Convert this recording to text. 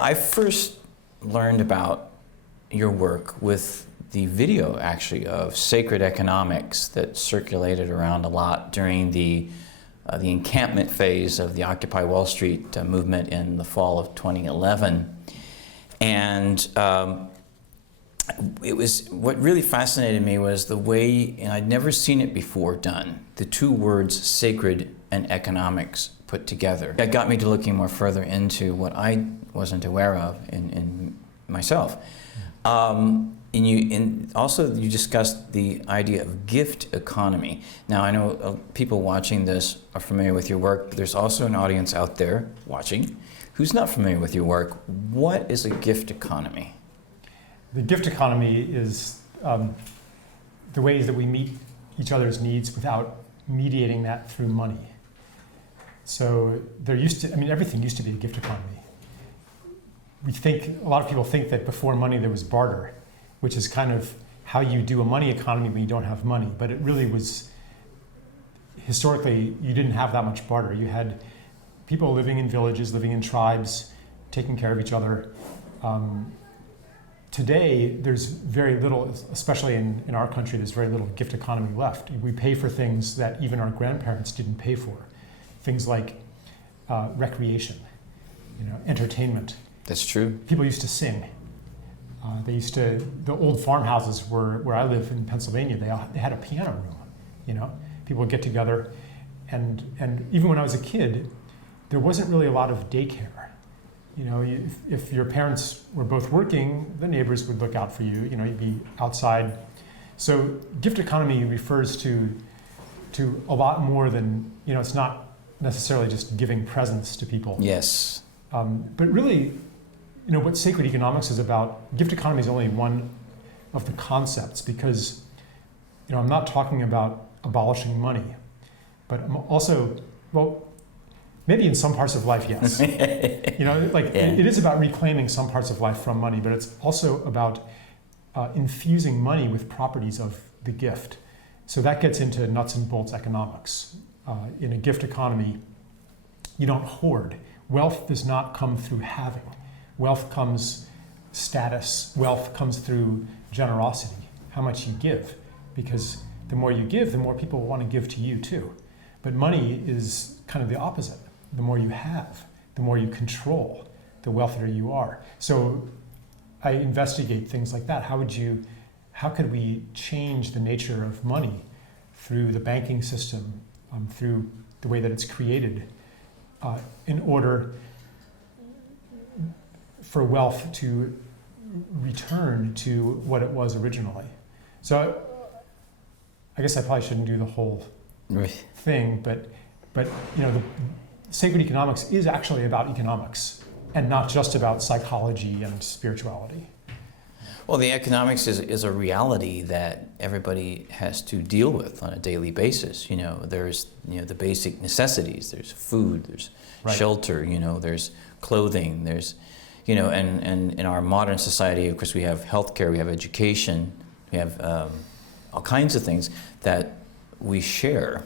I first learned about your work with the video, actually, of sacred economics that circulated around a lot during the encampment phase of the Occupy Wall Street movement in the fall of 2011. And what really fascinated me was the way, and I'd never seen it before done, the two words sacred and economics put together. That got me to looking more further into what I wasn't aware of in myself. And also you discussed the idea of gift economy. Now I know people watching this are familiar with your work, but there's also an audience out there watching who's not familiar with your work. What is a gift economy? The gift economy is the ways that we meet each other's needs without mediating that through money. So everything used to be a gift economy. A lot of people think that before money there was barter, which is kind of how you do a money economy when you don't have money. But it really was, historically, you didn't have that much barter. You had people living in villages, living in tribes, taking care of each other. Today, there's very little, especially in our country, there's very little gift economy left. We pay for things that even our grandparents didn't pay for. Things like recreation, entertainment. That's true. People used to sing. The old farmhouses where I live in Pennsylvania, they had a piano room, People would get together, and even when I was a kid, there wasn't really a lot of daycare. If your parents were both working, the neighbors would look out for you, you'd be outside. So gift economy refers to a lot more than, it's not necessarily just giving presents to people. Yes. But really, what sacred economics is about, gift economy is only one of the concepts, because I'm not talking about abolishing money, but I'm also, maybe in some parts of life, yes. It is about reclaiming some parts of life from money, but it's also about infusing money with properties of the gift. So that gets into nuts and bolts economics. In a gift economy, you don't hoard. Wealth does not come through having. Wealth comes status. Wealth comes through generosity, how much you give. Because the more you give, the more people want to give to you too. But money is kind of the opposite. The more you have, the more you control, the wealthier you are. So I investigate things like that. How could we change the nature of money through the banking system, through the way that it's created, in order for wealth to return to what it was originally? So I guess I probably shouldn't do the whole thing, but the sacred economics is actually about economics and not just about psychology and spirituality. Well, the economics is a reality that everybody has to deal with on a daily basis. There's the basic necessities. There's food. There's shelter. There's clothing. There's and in our modern society, of course, we have healthcare. We have education. We have all kinds of things that we share.